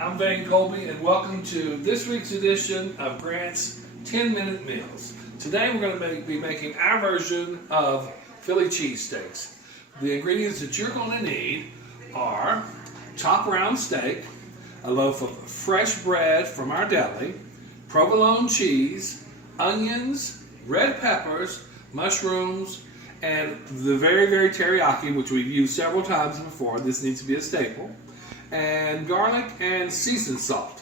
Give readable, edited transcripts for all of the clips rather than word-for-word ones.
I'm Van Colby, and welcome to this week's edition of Grant's 10-Minute Meals. Today we're going to be making our version of Philly cheesesteaks. The ingredients that you're going to need are top round steak, a loaf of fresh bread from our deli, provolone cheese, onions, red peppers, mushrooms, and the very teriyaki, which we've used several times before. This needs to be a staple. And garlic and seasoned salt.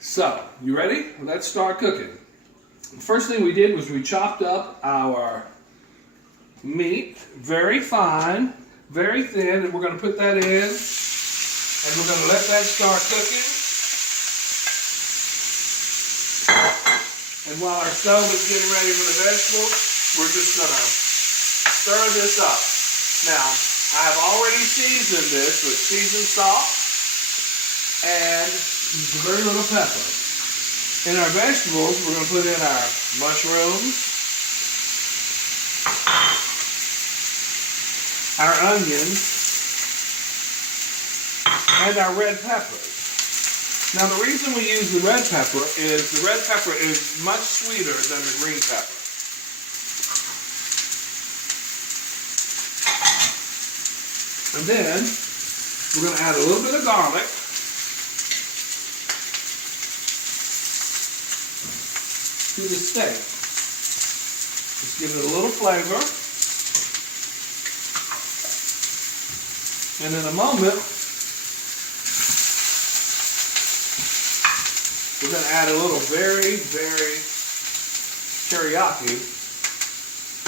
So, you ready? Let's start cooking. The first thing we did was we chopped up our meat very fine, very thin, and we're going to put that in, and we're going to let that start cooking. And while our stove is getting ready for the vegetables, we're just going to stir this up. Now, I have already seasoned this with seasoned salt and very little pepper. In our vegetables, we're going to put in our mushrooms, our onions, and our red peppers. Now, the reason we use the red pepper is much sweeter than the green pepper. And then we're going to add a little bit of garlic. To the steak. Just give it a little flavor. And in a moment, we're going to add a little very teriyaki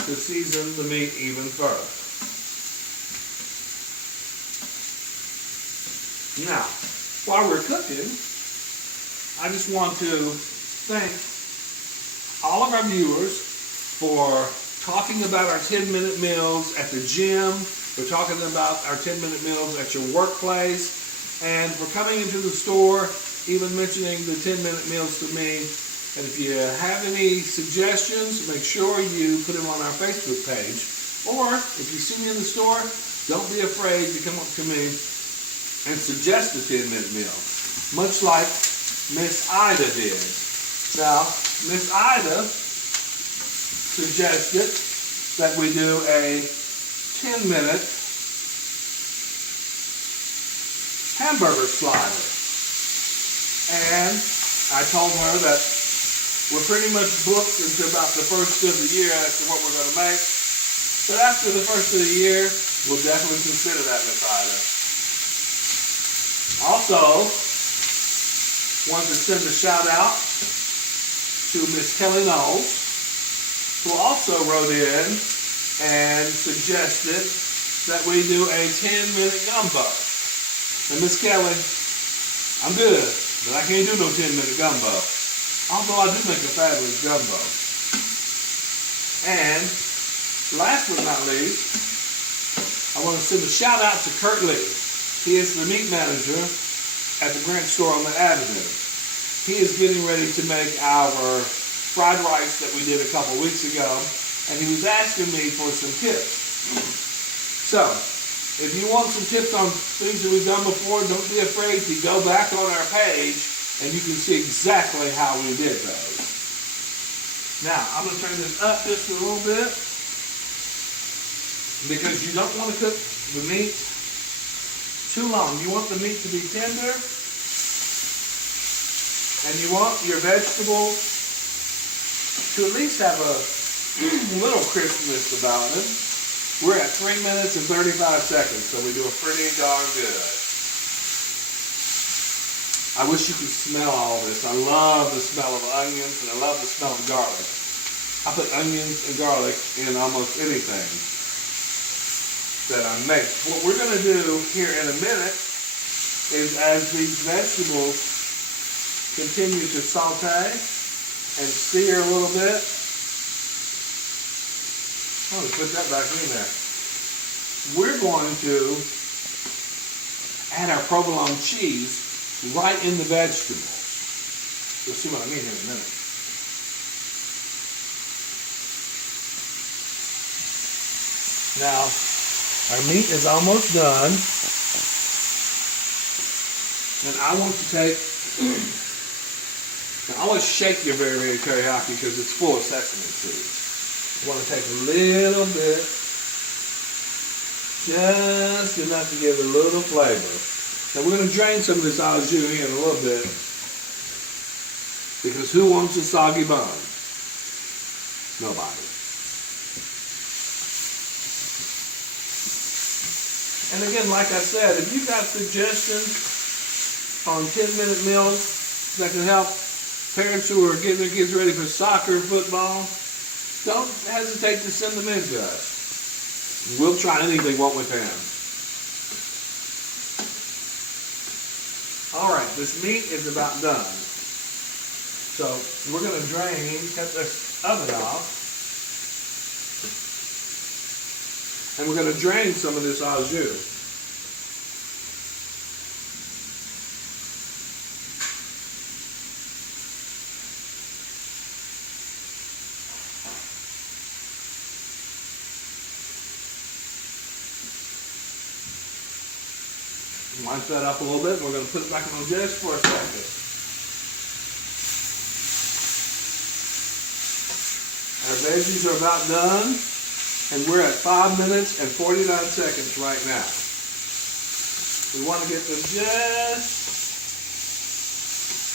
to season the meat even further. Now, while we're cooking, I just want to thank all of our viewers for talking about our 10-minute meals at the gym, for talking about our 10-minute meals at your workplace, and for coming into the store, even mentioning the 10-minute meals to me. And if you have any suggestions, make sure you put them on our Facebook page. Or if you see me in the store, don't be afraid to come up to me and suggest a 10-minute meal, much like Miss Ida did. Now, Miss Ida suggested that we do a 10-minute hamburger slider. And I told her that we're pretty much booked until about the first of the year as to what we're going to make. But after the first of the year, we'll definitely consider that, Miss Ida. Also, wanted to send a shout out to Miss Kelly Knowles, who also wrote in and suggested that we do a 10-minute gumbo. And Miss Kelly, I'm good, but I can't do no 10-minute gumbo. Although I do make a fabulous gumbo. And last but not least, I want to send a shout out to Kurt Lee. He is the meat manager at the Grant store on the Avenue. He is getting ready to make our fried rice that we did a couple weeks ago, and he was asking me for some tips. So, if you want some tips on things that we've done before, don't be afraid to go back on our page, and you can see exactly how we did those. Now, I'm going to turn this up just a little bit, because you don't want to cook the meat too long. You want the meat to be tender, and you want your vegetables to at least have a little crispness about them. We're at 3 minutes and 35 seconds, so we do a pretty darn good. I wish you could smell all this. I love the smell of onions, and I love the smell of garlic. I put onions and garlic in almost anything that I make. What we're going to do here in a minute is, as these vegetables continue to saute and sear a little bit, I'm going to put that back in there. We're going to add our provolone cheese right in the vegetables. You'll see what I mean here in a minute. Now, our meat is almost done. And I want to take, now I always shake your very, very teriyaki because it's full of sesame seeds. I want to take a little bit, just enough to give it a little flavor. Now we're going to drain some of this au jus here in a little bit, because who wants a soggy bun? Nobody. And again, like I said, if you've got suggestions on 10-minute meals that can help parents who are getting their kids ready for soccer, football, don't hesitate to send them in to us. We'll try anything, won't we, Pam? All right, this meat is about done. So we're going to drain, cut this oven off. And we're going to drain some of this au jus. Wipe that up a little bit. We're going to put it back on just for a second. Our veggies are about done, and we're at 5 minutes and 49 seconds right now. We want to get them just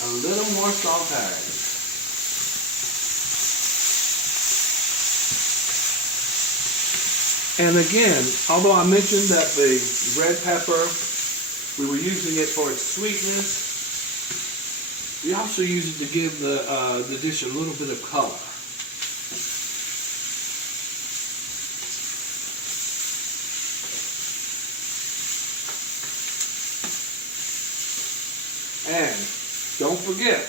a little more sauteed. And again, although I mentioned that the red pepper, we were using it for its sweetness, we also use it to give the dish a little bit of color. And don't forget,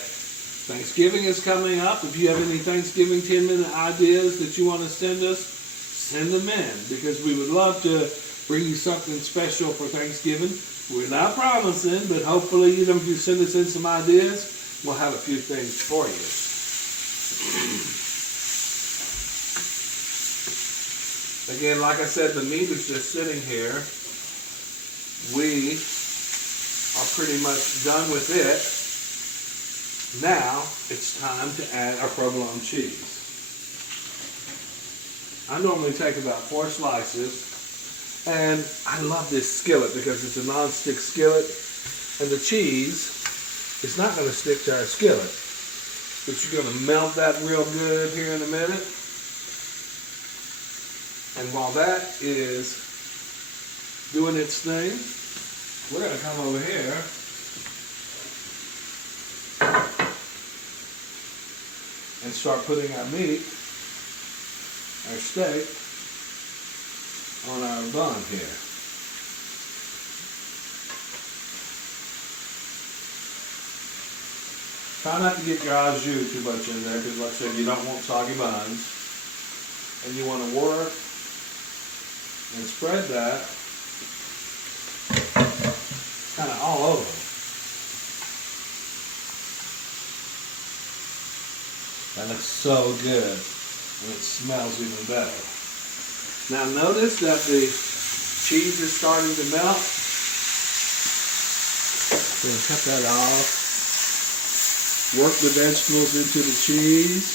Thanksgiving is coming up. If you have any Thanksgiving 10-minute ideas that you want to send us, send them in, because we would love to bring you something special for Thanksgiving. We're not promising, but hopefully, if you send us in some ideas, we'll have a few things for you. Again, like I said, the meat is just sitting here. We are pretty much done with it. Now, it's time to add our provolone cheese. I normally take about 4 slices. And I love this skillet because it's a non-stick skillet, and the cheese is not going to stick to our skillet. But you're going to melt that real good here in a minute. And while that is doing its thing, we're going to come over here and start putting our meat, our steak, on our bun here. Try not to get your au jus too much in there, because like I said, you don't want soggy buns. And you want to work and spread that kind of all over. That looks so good, and it smells even better. Now notice that the cheese is starting to melt. We're going to cut that off. Work the vegetables into the cheese.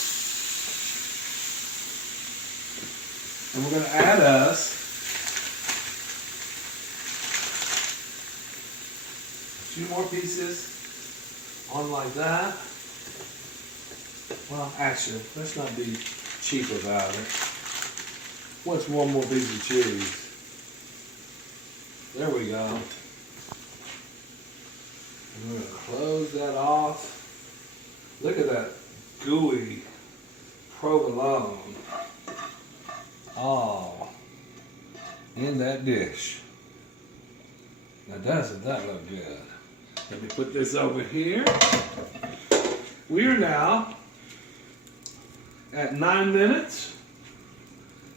And we're going to add us a few more pieces on like that. Well, actually, let's not be cheap about it. What's one more piece of cheese? There we go. And we're going to close that off. Look at that gooey provolone. Oh, in that dish. Now doesn't that look good? Let me put this over here. We are now at 9 minutes.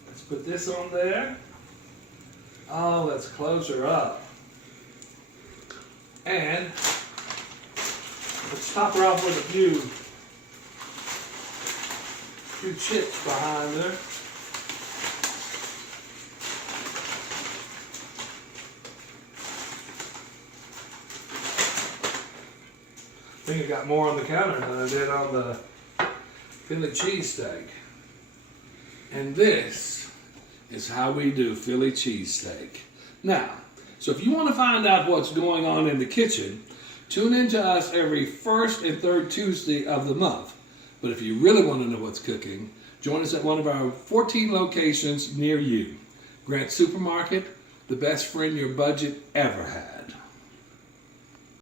Let's put this on there. Oh, let's close her up. And let's top her off with a few chips behind her. I think I got more on the counter than I did on the Philly cheesesteak. And this is how we do Philly cheesesteak. Now, so if you want to find out what's going on in the kitchen, tune in to us every first and third Tuesday of the month. But if you really want to know what's cooking, join us at one of our 14 locations near you. Grant Supermarket, the best friend your budget ever had.